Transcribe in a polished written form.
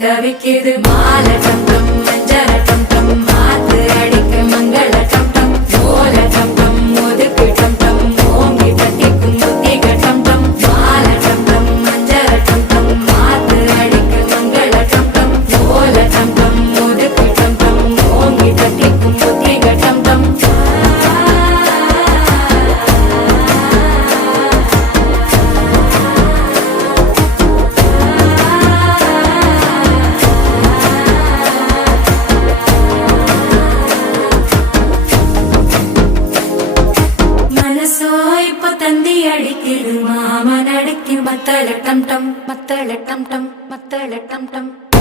தவிக்குது மால டம் டம் மஞ்சள டம் டம் மாத்து அடிக்க மங்கள டம் டம் ஓல டம் டம் ஒதுக்கு டம் டம் ஓங்கி தட்டிக்கும் புத்திக டம் டம் மால டம் டம் மஞ்சள டம் டம் மாத்து அடிக்க மங்கள டம் டம் ஓல டம் டம் ஒதுக்கு டம் டம் ஓங்கி தட்டிக்கும் புத்திக டம் டம் தந்தி அடிக்குது மாமன் அடிக்கு மத்தள டம் டம் மத்தள டம் டம் மத்தள டம் டம்